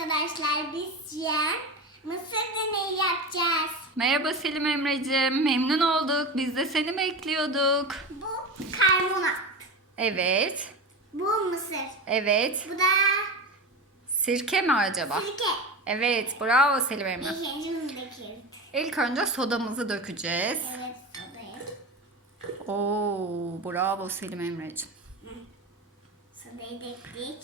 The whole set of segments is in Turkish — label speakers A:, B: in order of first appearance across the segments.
A: arkadaşlar biz Cihan mısır deneyi yapacağız.
B: Merhaba Selim Emre'cim. Memnun olduk. Biz de seni bekliyorduk.
A: Bu karbonat.
B: Evet.
A: Bu mısır.
B: Evet.
A: Bu da
B: Sirke mi acaba?
A: sirke.
B: Evet. Bravo Selim Emre.
A: İlk önce bunu döküyoruz.
B: İlk önce sodamızı dökeceğiz.
A: Evet sodayı.
B: Oo, bravo Selim Emre'cim.
A: Sodayı.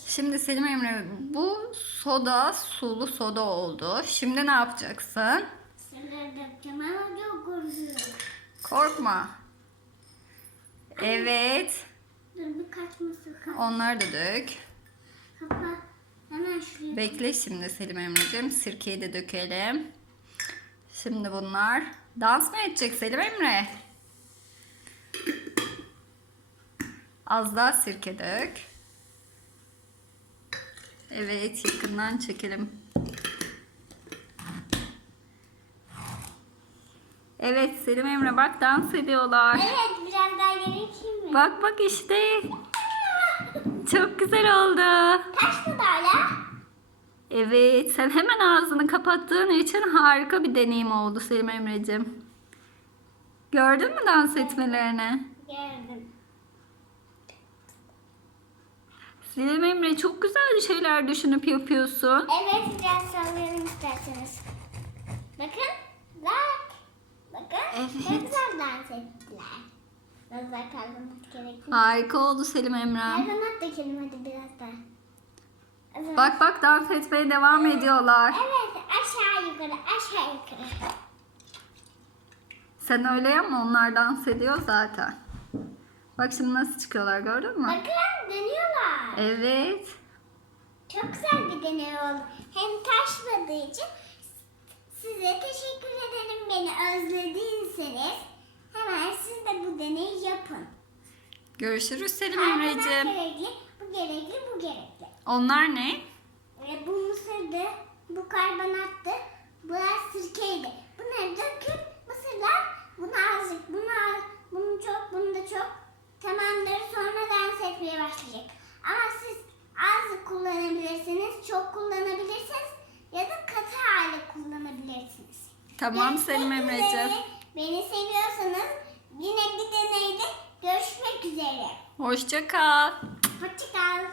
B: Şimdi Selim Emre bu soda sulu soda oldu. Şimdi ne yapacaksın?
A: Mısırları dökeceğim ama çok korkuyorum.
B: Korkma. Evet.
A: Dur birkaç mısır kap.
B: Onları da dök.
A: Kapa. Hemen şuraya.
B: Bekle şimdi Selim Emre'cim. Sirkeyi de dökelim. Şimdi bunlar dans mı edecek Selim Emre? Az daha sirke dök. Evet yakından çekelim. Evet Selim Emre bak dans ediyorlar.
A: Evet biraz daha gerekir mi?
B: Bak bak işte. Çok güzel oldu.
A: Kaç mı hala?
B: Evet, sen hemen ağzını kapattığın için harika bir deneyim oldu Selim Emre'cim. Gördün mü dans etmelerini?
A: Gördüm.
B: Selim Emre çok güzel şeyler düşünüp yapıyorsun.
A: Evet biraz sallayalım isterseniz. Bakın. Bak. Bakın.
B: Evet.
A: Ne güzel dans ettiler. Biraz daha karbonat gerekli.
B: Harika oldu Selim Emre.
A: Karbonat dökelim hadi biraz daha. Zaman-
B: Bak bak dans etmeye devam ediyorlar.
A: Evet aşağı yukarı aşağı yukarı.
B: Sen öyle yapma onlar dans ediyor zaten. Bak şimdi nasıl çıkıyorlar gördün mü?
A: Bakın dönüyorlar.
B: Evet.
A: Çok güzel bir deney oldu. Hem taşmadığı için size teşekkür ederim beni özlediyseniz. Hemen siz de bu deneyi yapın.
B: Görüşürüz Selim Emre'cim.
A: gerekli, bu gerekli, bu gerekli.
B: Onlar ne?
A: E, bu mısırdı, bu karbonattı, bu da sirkeydi. Bunları döküp mısırlar, bunu azıcık, bunu az, bunu çok, bunu da çok tamamdır. Sonra dans etmeye başlayacak. Ama siz azıcık kullanabilirsiniz, çok kullanabilirsiniz ya da katı hale kullanabilirsiniz.
B: Tamam Selim Emre'cim.
A: üzere. Beni seviyorsanız yine bir deneyde görüşmek üzere.
B: Hoşça kal.
A: Hoşçakal.